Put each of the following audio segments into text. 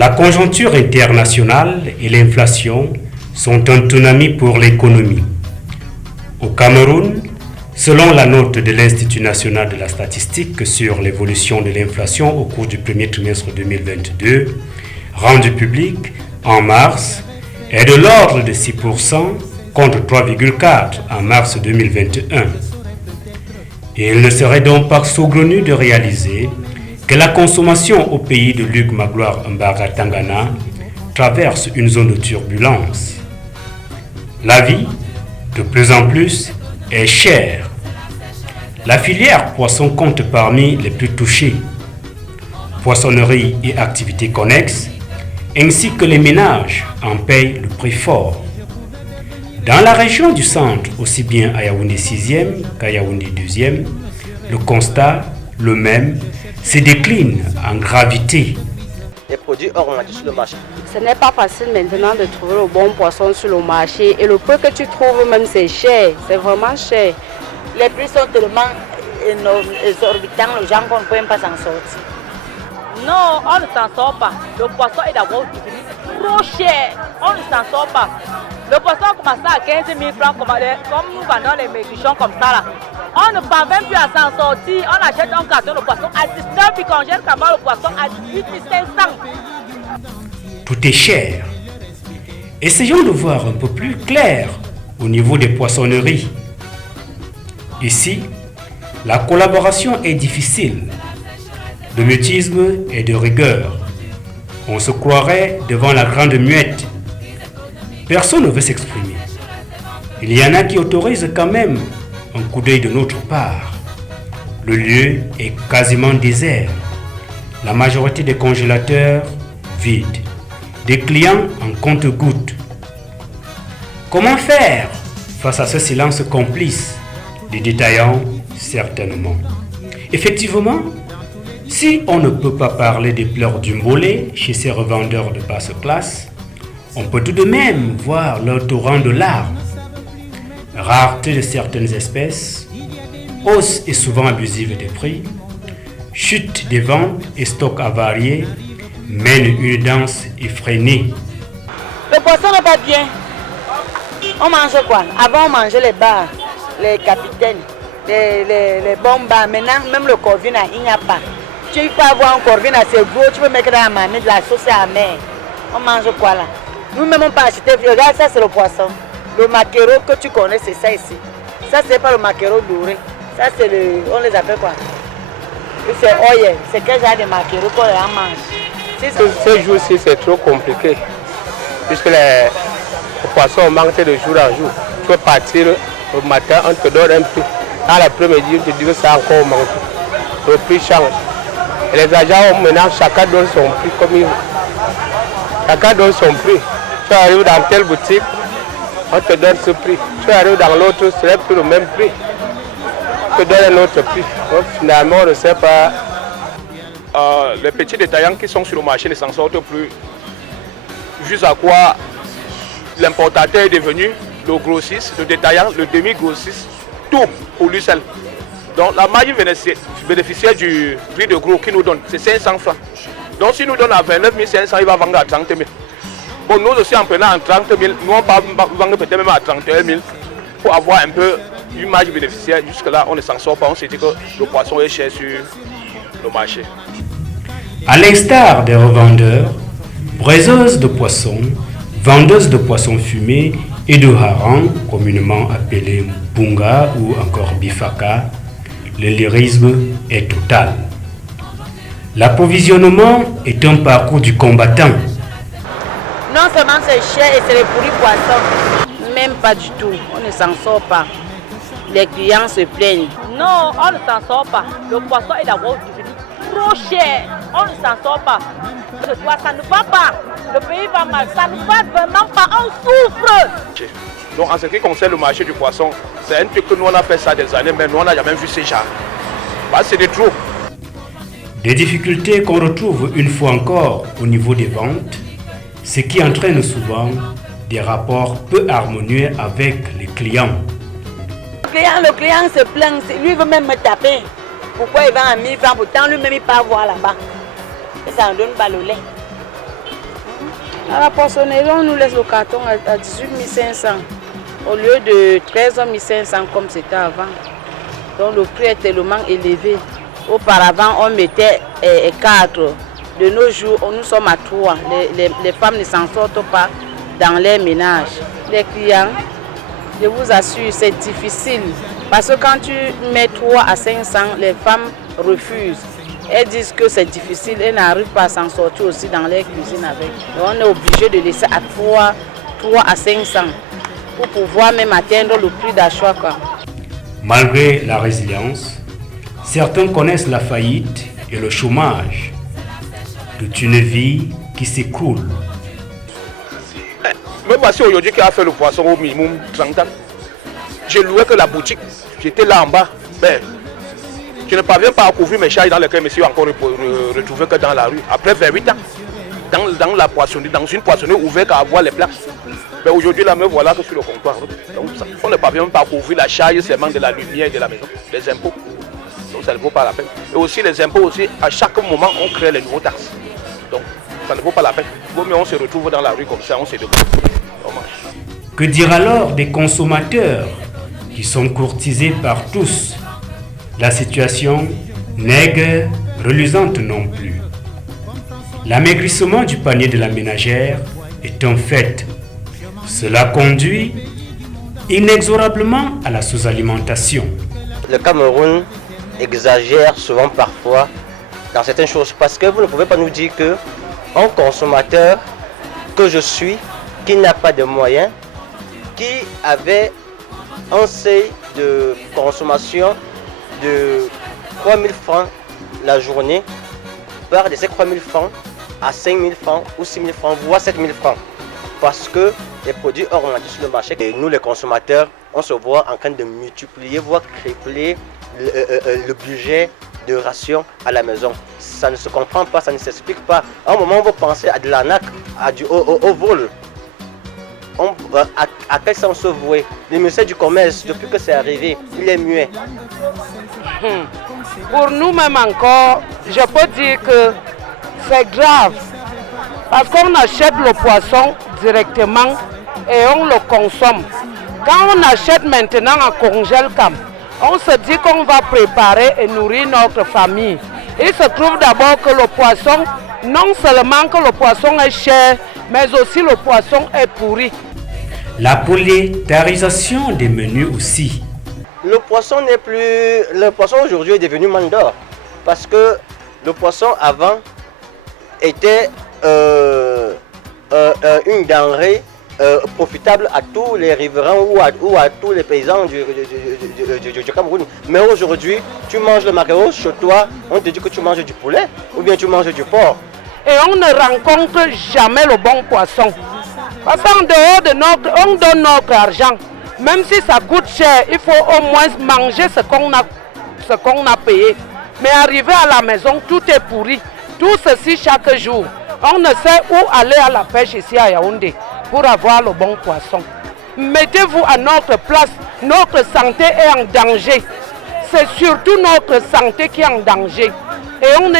La conjoncture internationale et l'inflation sont un tsunami pour l'économie. Au Cameroun, selon la note de l'Institut national de la statistique sur l'évolution de l'inflation au cours du premier trimestre 2022, rendue publique en mars, est de l'ordre de 6% contre 3,4% en mars 2021. Et il ne serait donc pas saugrenu de réaliser que la consommation au pays de Luc Magloire Mbaga Tangana traverse une zone de turbulence. La vie, de plus en plus, est chère. La filière poisson compte parmi les plus touchées. Poissonnerie et activités connexes, ainsi que les ménages en payent le prix fort. Dans la région du centre, aussi bien à Yaoundé 6e qu'à Yaoundé 2e, le constat, le même, se décline en gravité. Les produits augmentent sur le marché. Ce n'est pas facile maintenant de trouver le bon poisson sur le marché et le prix que tu trouves même c'est cher, c'est vraiment cher. Les prix sont tellement énormes, exorbitants, les gens ne peuvent pas s'en sortir. Non, on ne s'en sort pas. Le poisson est d'abord devenu trop cher. On ne s'en sort pas. Le poisson commence à 15 000 francs comme nous vendons les maigrichons comme ça là. On ne parvient plus à s'en sortir. On achète un carton de poisson à 19 puis qu'on jette le poisson à 18 500. Tout est cher. Essayons de voir un peu plus clair au niveau des poissonneries. Ici, la collaboration est difficile. Le mutisme est de rigueur. On se croirait devant la grande muette. Personne ne veut s'exprimer. Il y en a qui autorisent quand même un coup d'œil de notre part. Le lieu est quasiment désert. La majorité des congélateurs vides. Des clients en compte-gouttes. Comment faire face à ce silence complice des détaillants? Certainement. Effectivement, si on ne peut pas parler des pleurs du mollet chez ces revendeurs de basse classe, on peut tout de même voir leur torrent de larmes. Rareté de certaines espèces, hausse et souvent abusive des prix, chute des ventes et stocks avariés mènent une danse effrénée. Le poisson n'est pas bien. On mange quoi? Avant on mangeait les bars, les capitaines, les bons bars. Maintenant même le corvina, il n'y a pas. Tu peux avoir un corvina assez gros, tu peux mettre dans la marmite de la sauce amère. On mange quoi là? Nous-mêmes on peut acheter, regarde ça c'est le poisson. Le maquereau que tu connais c'est ça ici. Ça c'est pas le maquereau doré. Ça c'est le, on les appelle quoi? C'est oye, c'est quel genre de maquereau qu'on les mange. Ces jours-ci c'est trop compliqué. Puisque les poissons manquent de jour en jour. Tu peux partir au matin, on te donne un prix. À l'après-midi, on te dit que ça a encore manqué. Le prix change. Et les agents maintenant, chacun donne son prix comme il veut. Chacun donne son prix. Tu arrives dans telle boutique, on te donne ce prix. Tu arrives dans l'autre, ce n'est plus le même prix. On te donne un autre prix. Donc finalement, on ne sait pas. Les petits détaillants qui sont sur le marché ne s'en sortent plus. Juste à quoi l'importateur est devenu le grossiste, le détaillant, le demi-grossiste, tout pour lui seul. Donc la marge bénéficiaire du prix de gros qui nous donne, c'est 500 francs. Donc si nous donne à 29 500, il va vendre à 30 000. Bon, nous aussi en prenant à 30 000, nous on va vendre peut-être même à 31 000 pour avoir un peu une marge bénéficiaire. Jusque-là, on ne s'en sort pas, on se dit que le poisson est cher sur le marché. À l'instar des revendeurs, braiseuses de poissons, vendeuses de poissons fumés et de harengs, communément appelés bunga ou encore bifaka, le lyrisme est total. L'approvisionnement est un parcours du combattant. Non seulement c'est cher et c'est les pourris poissons. Même pas du tout, on ne s'en sort pas. Les clients se plaignent. Non, on ne s'en sort pas. Le poisson est d'abord devenu trop cher. On ne s'en sort pas. Ça ne va pas. Le pays va mal. Ça ne va vraiment pas. On souffre. Donc en ce qui concerne le marché du poisson, c'est un truc que nous on a fait ça des années, mais nous on n'a jamais vu ces gens. Bah, c'est des trop. Des difficultés qu'on retrouve une fois encore au niveau des ventes, ce qui entraîne souvent des rapports peu harmonieux avec les clients. Le client se plaint, lui veut même me taper. Pourquoi il vend à 1000 francs, pourtant lui-même il part voir là-bas. Et ça en donne pas le lait. À la poissonnerie, on nous laisse le carton à 18 500 au lieu de 13 500 comme c'était avant. Donc le prix est tellement élevé. Auparavant, on mettait 4. De nos jours, nous sommes à 3. Les femmes ne s'en sortent pas dans les ménages. Les clients, je vous assure, c'est difficile. Parce que quand tu mets 3 à 500, les femmes refusent. Elles disent que c'est difficile, elles n'arrivent pas à s'en sortir aussi dans les cuisines avec. Donc on est obligé de laisser à 3 à 500 pour pouvoir même atteindre le prix d'achat. Malgré la résilience, certains connaissent la faillite et le chômage. Toute une vie qui s'écroule. Même voici aujourd'hui qui a fait le poisson au minimum 30 ans. Je louais que la boutique, j'étais là en bas. Ben, je ne parviens pas à couvrir mes charges dans lesquelles je me suis encore retrouvé que dans la rue. Après 28 ans, dans la poissonnerie, dans une poissonnerie ouverte à avoir les plats. Mais aujourd'hui, là, me voilà que sur le comptoir. Donc, on ne parvient pas à couvrir la charge seulement de la lumière et de la maison, les impôts. Donc ça ne vaut pas la peine. Et aussi les impôts, aussi, à chaque moment, on crée les nouveaux taxes. Donc ça ne vaut pas la peine. Mais on se retrouve dans la rue comme ça, on se débrouille. Que dire alors des consommateurs qui sont courtisés par tous? La situation n'est guère reluisante non plus. L'amaigrissement du panier de la ménagère est un fait. Cela conduit inexorablement à la sous-alimentation. Le Cameroun exagère souvent parfois dans certaines choses parce que vous ne pouvez pas nous dire que un consommateur que je suis, qui n'a pas de moyens, qui avait un seuil de consommation de 3 000 francs la journée, part de ces 3 000 francs à 5 000 francs ou 6 000 francs, voire 7 000 francs. Parce que les produits augmentent sur le marché et nous les consommateurs, on se voit en train de multiplier, voire tripler le budget de ration à la maison. Ça ne se comprend pas, ça ne s'explique pas. À un moment, vous pensez à de l'arnaque, au vol. À quel sens se vouer? Le ministère du Commerce, depuis que c'est arrivé, il est muet. Pour nous-mêmes encore, je peux dire que c'est grave. Parce qu'on achète le poisson directement et on le consomme. Quand on achète maintenant en congèle cam, on se dit qu'on va préparer et nourrir notre famille. Il se trouve d'abord que le poisson, non seulement que le poisson est cher, mais aussi le poisson est pourri. La prolétarisation des menus aussi. Le poisson n'est plus... Le poisson aujourd'hui est devenu mandor. Parce que le poisson avant était une denrée profitable à tous les riverains ou à tous les paysans du Cameroun. Mais aujourd'hui, tu manges le maquereau chez toi, on te dit que tu manges du poulet ou bien tu manges du porc. Et on ne rencontre jamais le bon poisson. Parce qu'en dehors de on donne notre argent. Même si ça coûte cher, il faut au moins manger ce qu'on a payé. Mais arriver à la maison, tout est pourri. Tout ceci chaque jour. On ne sait où aller à la pêche ici à Yaoundé pour avoir le bon poisson. Mettez-vous à notre place. Notre santé est en danger. C'est surtout notre santé qui est en danger. Et on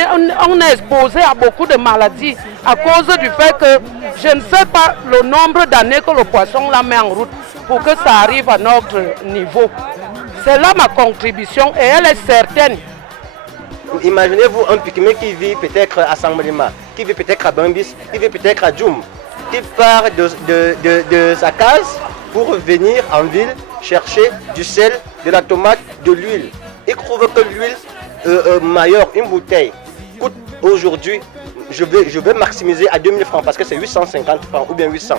est exposé à beaucoup de maladies à cause du fait que je ne sais pas le nombre d'années que le poisson la met en route pour que ça arrive à notre niveau. C'est là ma contribution et elle est certaine. Imaginez-vous un Pikimé qui vit peut-être à Sambalima, qui vit peut-être à Bambis, qui vit peut-être à Djoum, qui part de sa case pour venir en ville chercher du sel, de la tomate, de l'huile. Il trouve que l'huile Mayor, une bouteille, coûte aujourd'hui, je vais maximiser à 2000 francs parce que c'est 850 francs ou bien 800.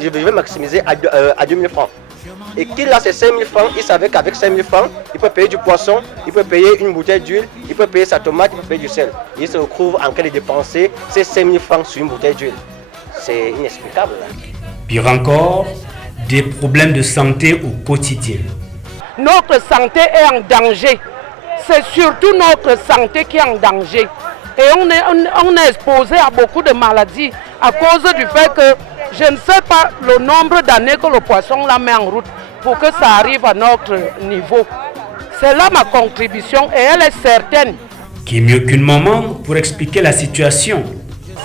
Je vais maximiser à 2000 francs. Et qu'il a ces 5000 francs, il savait qu'avec 5000 francs, il peut payer du poisson, il peut payer une bouteille d'huile, il peut payer sa tomate, il peut payer du sel. Il se retrouve en train de dépenser ces 5000 francs sur une bouteille d'huile. C'est inexplicable. Pire encore, des problèmes de santé au quotidien. Notre santé est en danger. C'est surtout notre santé qui est en danger. Et on est exposé à beaucoup de maladies à cause du fait que je ne sais pas le nombre d'années que le poisson la met en route pour que ça arrive à notre niveau. C'est là ma contribution et elle est certaine. Qui mieux qu'une maman pour expliquer la situation?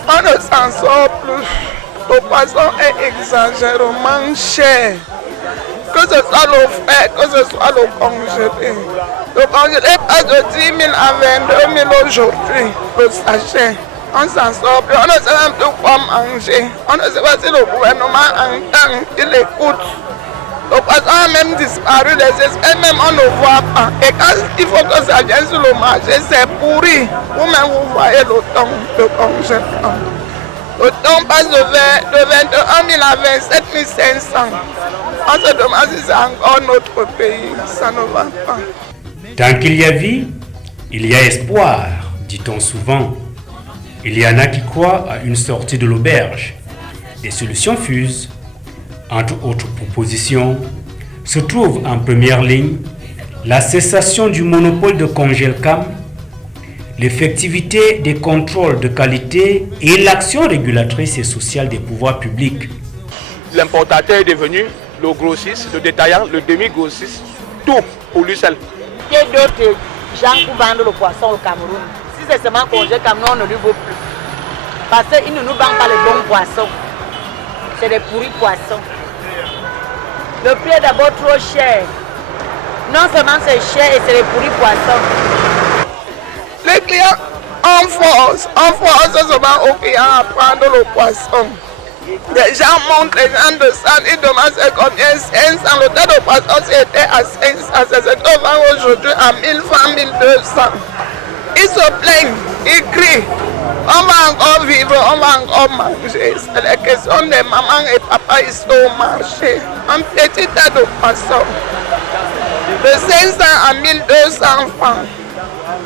On ne s'en sort plus. Le poisson est exagérément cher. Que ce soit le frais, que ce soit le congelé. Le congelé passe de 10 000 à 22 000 aujourd'hui, le sachet. On s'en sort plus, on ne sait même plus quoi manger. On ne sait pas si le gouvernement entend, il écoute. Le poisson a même disparu, les espèces même on ne voit pas. Et quand il faut que ça vienne sur le marché, c'est pourri. Vous-même vous voyez le thon, le congélant. Le thon passe de 21 000 à 27 500. On se demande si c'est encore notre pays. Ça ne va pas. Tant qu'il y a vie, il y a espoir, dit-on souvent. Il y en a qui croient à une sortie de l'auberge. Des solutions fusent. Entre autres propositions, se trouve en première ligne la cessation du monopole de Congelcam, l'effectivité des contrôles de qualité et l'action régulatrice et sociale des pouvoirs publics. L'importateur est devenu le grossiste, le détaillant, le demi-grossiste, tout pour lui seul. Il y a d'autres gens qui vendent le poisson au Cameroun. Si c'est seulement Congelcam, on ne lui vaut plus. Parce qu'ils ne nous vendent pas les bons poissons. C'est des pourris poissons. Le prix est d'abord trop cher. Non seulement c'est cher et c'est des pourris poissons. Les clients en force seulement aux clients à prendre le poisson. Les gens montent, les gens descendent, ils demandent c'est combien 500. Le tas de poisson c'était à 500, c'est ce qu'on vend aujourd'hui à 1000 francs, 1200. Ils se plaignent, ils crient. On va encore vivre, on va encore manger. C'est la question des mamans et papas ici au marché. Un petit tas de poissons. De 500 à 1200 francs.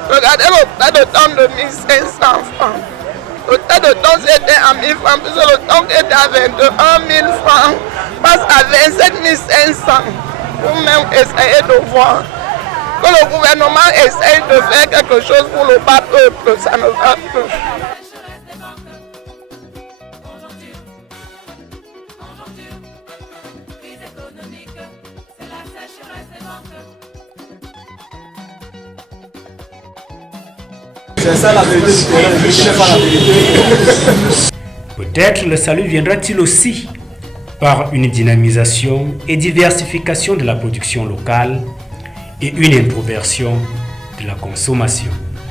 Regardez le tas de thon de 1500 francs. Le tas de thon c'était à 1000 francs, puis le thon qui était à 21 000 francs passe à 27 500. Vous-même essayez de voir. Que le gouvernement essaye de faire quelque chose pour le bas peuple, ça ne va plus. C'est ça la vérité du terrain, le chef a la vérité. Peut-être le salut viendra-t-il aussi par une dynamisation et diversification de la production locale et une introversion de la consommation.